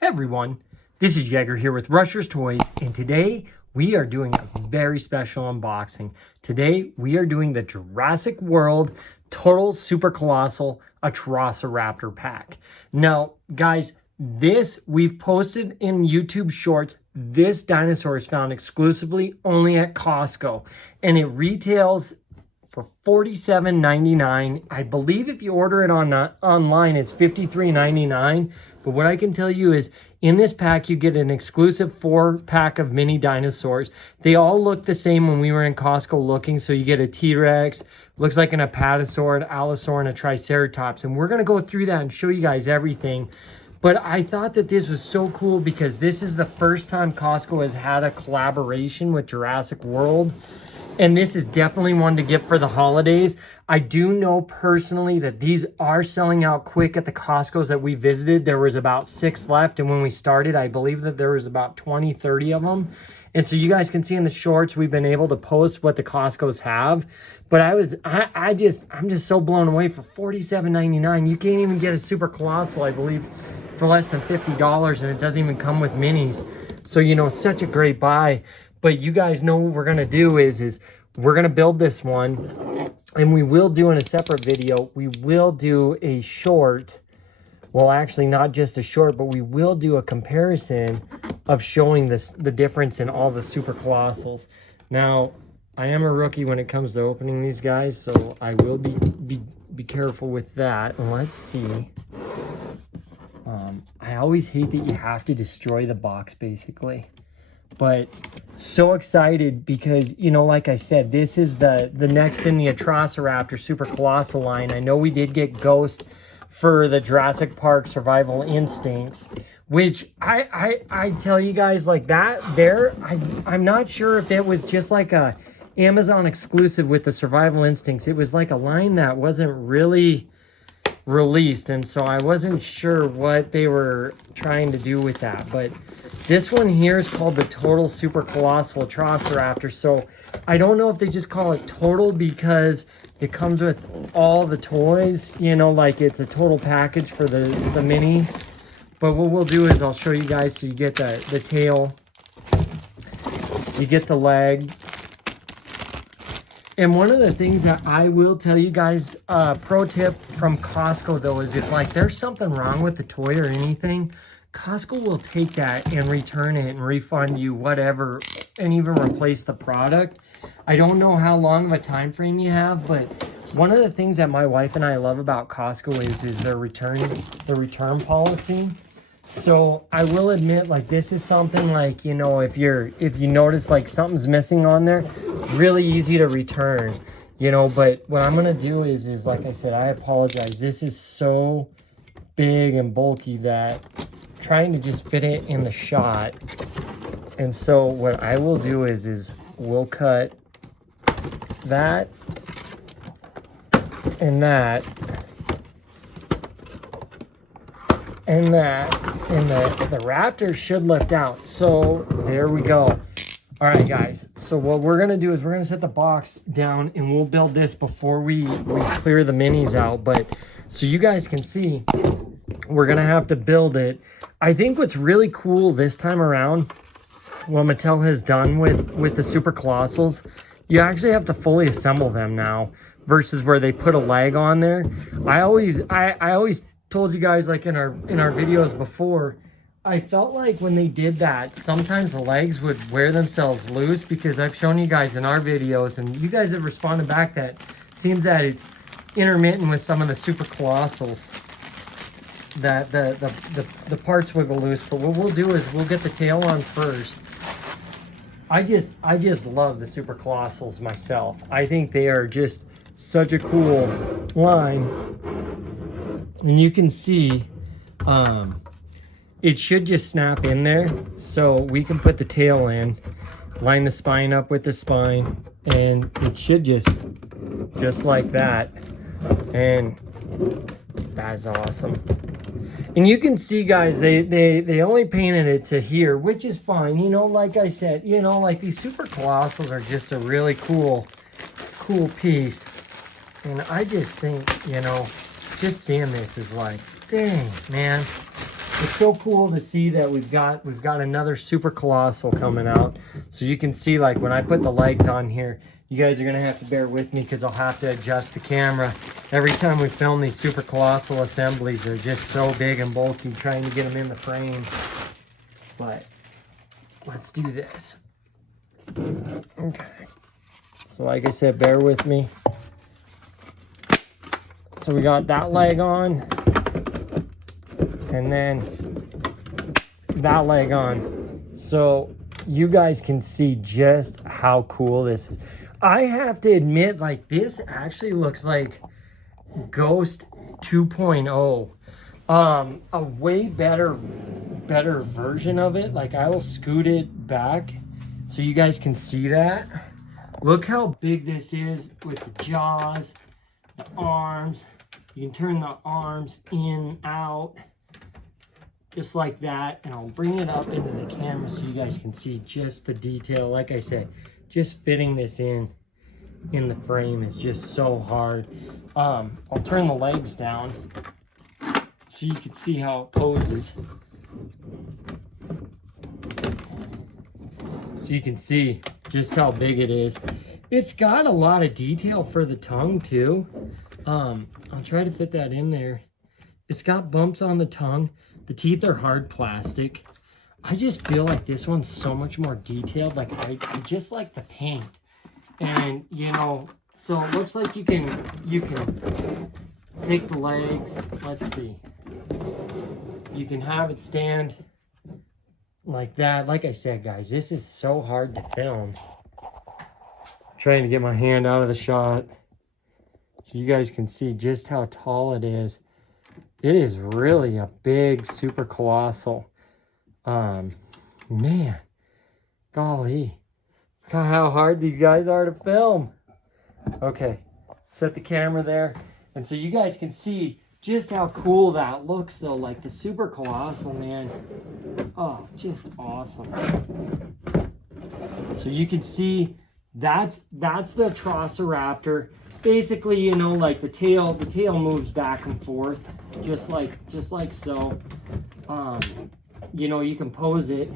Hey everyone, this is Jaeger here with Rusher's Toys, and today we are doing a very special unboxing. Today we are doing the Jurassic World Total Super Colossal Atrociraptor pack. Now guys, this we've posted in YouTube Shorts. This dinosaur is found exclusively only at Costco, and it retails for $47.99. I believe if you order it online, it's $53.99. But what I can tell you is in this pack, you get an exclusive 4-pack of mini dinosaurs. They all look the same when we were in Costco looking. So you get a T-Rex, looks like an Apatosaur, an Allosaur, and a Triceratops. And we're going to go through that and show you guys everything. But I thought that this was so cool because this is the first time Costco has had a collaboration with Jurassic World. And this is definitely one to get for the holidays. I do know personally that these are selling out quick at the Costco's that we visited. There was about 6 left. And when we started, I believe that there was about 20, 30 of them. And so you guys can see in the shorts, we've been able to post what the Costco's have. But I'm just so blown away for $47.99. You can't even get a Super Colossal, I believe, for less than $50. And it doesn't even come with minis. So, you know, such a great buy. But you guys know what we're going to do is we're going to build this one, and we will do in a separate video, we will do a short, well, actually not just a short, but we will do a comparison of showing the difference in all the Super Colossals. Now, I am a rookie when it comes to opening these guys, so I will be careful with that. Let's see. I always hate that you have to destroy the box, basically. But so excited because, you know, like I said, this is the next in the Atrociraptor Super Colossal line. I know we did get Ghost for the Jurassic Park Survival Instincts, which I tell you guys, like that there, I'm not sure if it was just like a Amazon exclusive with the Survival Instincts. It was like a line that wasn't really released, and so I wasn't sure what they were trying to do with that. But this one here is called the Total Super Colossal Atrociraptor. So I don't know if they just call it total because it comes with all the toys, you know, like it's a total package for the minis. But what we'll do is I'll show you guys. So you get the tail, you get the leg. And one of the things that I will tell you guys, pro tip from Costco though, is if like there's something wrong with the toy or anything, Costco will take that and return it and refund you whatever and even replace the product. I don't know how long of a time frame you have, but one of the things that my wife and I love about Costco is their return policy. So I will admit, like, this is something like, you know, if you notice like something's missing on there, really easy to return, you know. But what I'm gonna do is like I said, I apologize. This is so big and bulky that trying to just fit it in the shot. And so what I will do is we'll cut that and that and that, and the raptor should lift out. So there we go. All right guys, so what we're gonna do is we're gonna set the box down and we'll build this before we clear the minis out. But so you guys can see, we're gonna have to build it. I think what's really cool this time around, what Mattel has done with the Super Colossals, you actually have to fully assemble them now versus where they put a leg on there. I always told you guys, like in our videos before, I felt like when they did that, sometimes the legs would wear themselves loose, because I've shown you guys in our videos and you guys have responded back that it seems that it's intermittent with some of the Super Colossals, that the parts wiggle loose. But what we'll do is we'll get the tail on first. I just love the Super Colossals myself. I think they are just such a cool line. And you can see it should just snap in there, so we can put the tail in, line the spine up with the spine, and it should just like that. And that's awesome. And you can see, guys, they only painted it to here, which is fine. You know, like I said, you know, like these Super Colossals are just a really cool piece. And I just think, you know, just seeing this is like, dang, man. it's so cool to see that we've got another super colossal coming out. So you can see, like, when I put the legs on here, you guys are gonna have to bear with me because I'll have to adjust the camera. Every time we film these super colossal assemblies, they're just so big and bulky, trying to get them in the frame. But let's do this. Okay. So like I said, bear with me. So we got that leg on, and then that leg on. So you guys can see just how cool this is. I have to admit, like, this actually looks like Ghost 2.0. A way better version of it. Like, I will scoot it back so you guys can see that. Look how big this is with the jaws, the arms. You can turn the arms in, out, just like that. And I'll bring it up into the camera so you guys can see just the detail. Like I said, just fitting this in the frame is just so hard. I'll turn the legs down so you can see how it poses. So you can see just how big it is. It's got a lot of detail for the tongue too. I'll try to fit that in there. It's got bumps on the tongue. The teeth are hard plastic. I just feel like this one's so much more detailed. Like, I just like the paint. And, you know, so it looks like you can take the legs. Let's see. You can have it stand like that. Like I said, guys, this is so hard to film. I'm trying to get my hand out of the shot so you guys can see just how tall it is. It is really a big super colossal. Man, golly. Look how hard these guys are to film. Okay, set the camera there. And so you guys can see just how cool that looks though. Like the super colossal, man. Oh, just awesome. So you can see that's the Atrociraptor. Basically, you know, like the tail moves back and forth just like so. You know, you can pose it.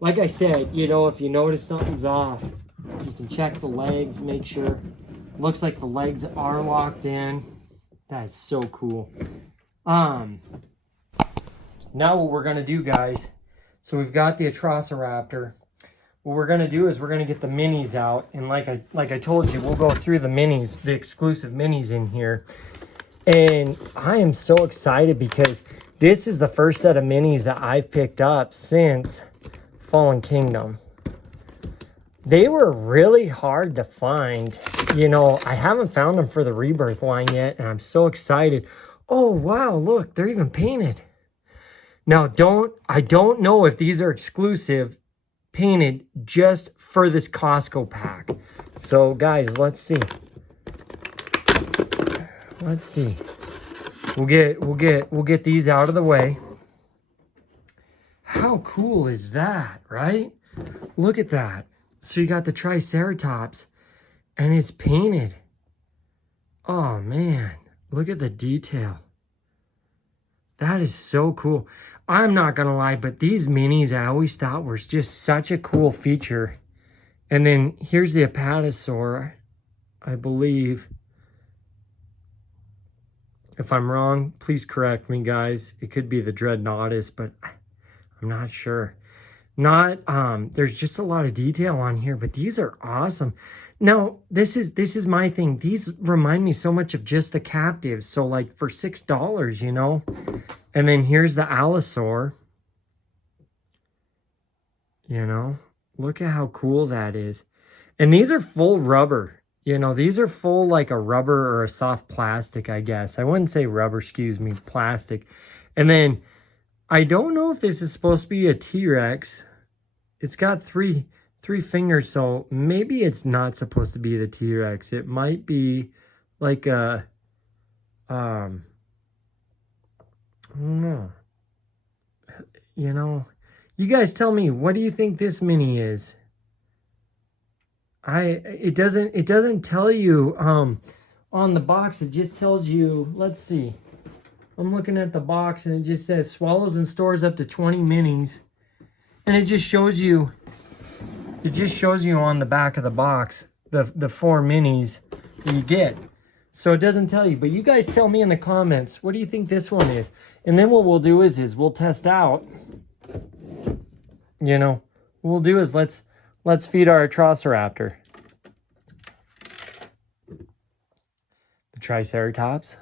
Like I said, you know, if you notice something's off, you can check the legs, make sure. Looks like the legs are locked in. That's so cool. Now what we're gonna do, guys, so we've got the Atrociraptor. What we're gonna do is we're gonna get the minis out, and like I told you, we'll go through the minis, the exclusive minis in here. And I am so excited because this is the first set of minis that I've picked up since Fallen Kingdom. They were really hard to find. You know, I haven't found them for the Rebirth line yet, and I'm so excited. Oh, wow, look, they're even painted. Now, I don't know if these are exclusive, painted just for this Costco pack. So, guys, let's see. Let's see. We'll get these out of the way. How cool is that, right? Look at that. So you got the Triceratops, and it's painted. Oh, man. Look at the detail. That is so cool. I'm not going to lie, but these minis I always thought were just such a cool feature. And then here's the Apatosaur, I believe. If I'm wrong, please correct me, guys. It could be the Dreadnoughtus, but I'm not sure. There's just a lot of detail on here, but these are awesome. Now, this is my thing. These remind me so much of just the captives. So like for $6, you know. And then here's the Allosaur. You know, look at how cool that is. And these are full rubber. You know, these are full like a rubber or a soft plastic, I guess. I wouldn't say rubber, excuse me, plastic. And then I don't know if this is supposed to be a T-Rex. It's got three fingers, so maybe it's not supposed to be the T-Rex. It might be like a, I don't know. You know, you guys tell me, what do you think this mini is? It doesn't tell you on the box. It just tells you, let's see. I'm looking at the box and it just says swallows and stores up to 20 minis. And it just shows you on the back of the box the 4 minis that you get. So it doesn't tell you, but you guys tell me in the comments, what do you think this one is? And then what we'll do is we'll test out, you know, what we'll do is let's feed our Atrociraptor. The Triceratops.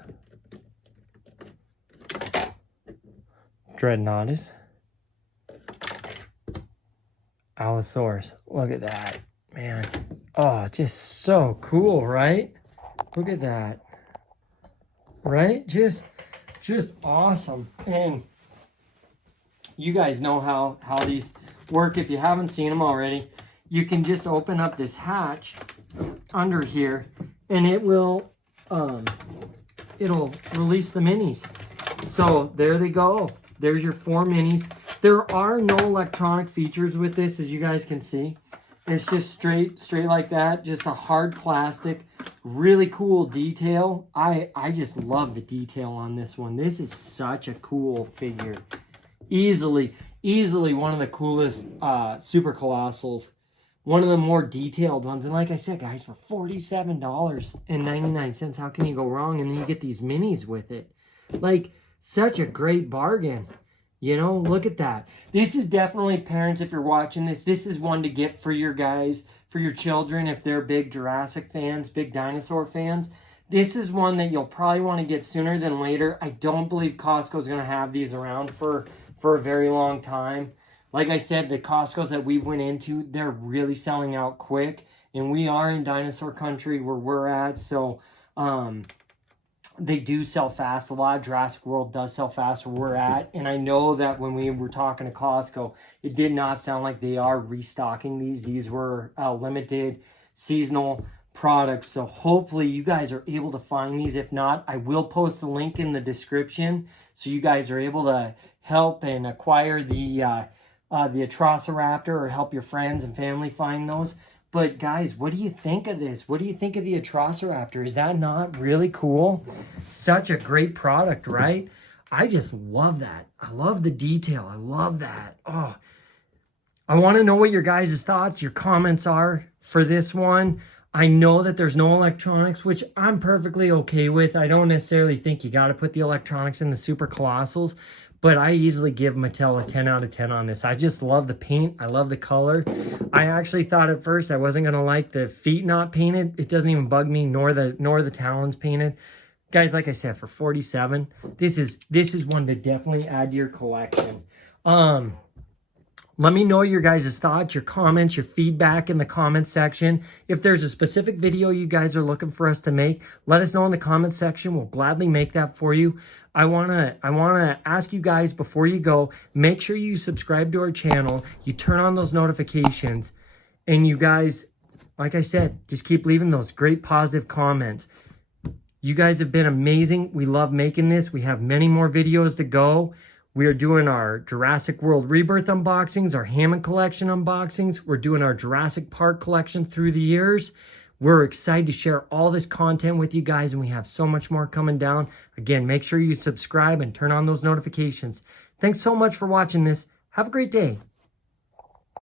Dreadnoughtus. Allosaurus. Look at that, man. Oh, just so cool, right? Look at that. Right? Just awesome. And you guys know how these work. If you haven't seen them already, you can just open up this hatch under here and it will it'll release the minis. So there they go. There's your 4 minis. There are no electronic features with this, as you guys can see. It's just straight like that. Just a hard plastic. Really cool detail. I just love the detail on this one. This is such a cool figure. Easily one of the coolest super colossals. One of the more detailed ones. And like I said, guys, for $47.99, how can you go wrong? And then you get these minis with it. Like, such a great bargain. You know, look at that. This is definitely, parents, if you're watching this, this is one to get for your guys, for your children, if they're big Jurassic fans, big dinosaur fans. This is one that you'll probably want to get sooner than later. I don't believe Costco's going to have these around for a very long time. Like I said, the Costco's that we've went into, they're really selling out quick. And we are in dinosaur country where we're at, so they do sell fast. A lot of Jurassic World does sell fast where we're at. And I know that when we were talking to Costco, it did not sound like they are restocking these. These were limited seasonal products. So hopefully you guys are able to find these. If not, I will post the link in the description so you guys are able to help and acquire the Atrociraptor or help your friends and family find those. But guys, what do you think of this? What do you think of the Atrociraptor? Is that not really cool? Such a great product, right? I just love that. I love the detail. I love that. Oh, I want to know what your guys' thoughts, your comments are for this one. I know that there's no electronics, which I'm perfectly okay with. I don't necessarily think you got to put the electronics in the Super Colossals, but I easily give Mattel a 10 out of 10 on this. I just love the paint. I love the color. I actually thought at first I wasn't going to like the feet not painted. It doesn't even bug me, nor the talons painted. Guys, like I said, for $47, this is one to definitely add to your collection. Let me know your guys' thoughts, your comments, your feedback in the comment section. If there's a specific video you guys are looking for us to make, let us know in the comment section. We'll gladly make that for you. I wanna ask you guys before you go, make sure you subscribe to our channel, you turn on those notifications, and you guys, like I said, just keep leaving those great positive comments. You guys have been amazing. We love making this. We have many more videos to go. We are doing our Jurassic World Rebirth unboxings, our Hammond collection unboxings. We're doing our Jurassic Park collection through the years. We're excited to share all this content with you guys, and we have so much more coming down. Again, make sure you subscribe and turn on those notifications. Thanks so much for watching this. Have a great day.